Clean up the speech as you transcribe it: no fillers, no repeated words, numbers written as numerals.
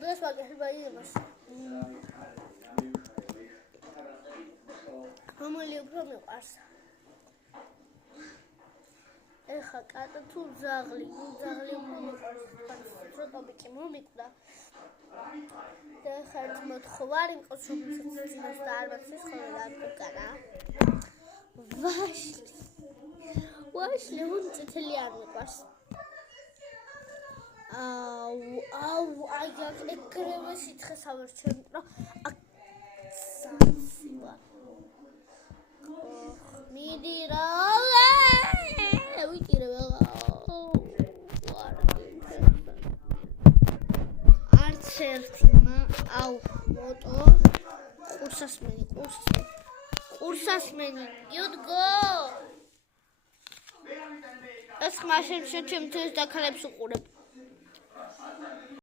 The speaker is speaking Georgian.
დღეს ვაკეთებ იმას. რომელი უფრო მიყვარს? ეხა კატა თუ ძაღლი უფრო მიყვარს. ცოტა ბიკი მომიკვდა. და ეხა ერთ მოთხოვარ იმყოს რომელსაც ძინავს და არ მაცის ხოლმე დაკარა. ვაშლი უნდა წითელი არ მიყვარს. აი ეგრევე სითხეს ავერჩენ რა აქცაცვა მიდი რა ვიტირებ არც ერთი მოტო კურსასმენი იუდგო ეს მაშინ ჩემთვის და ქალებს უყურებ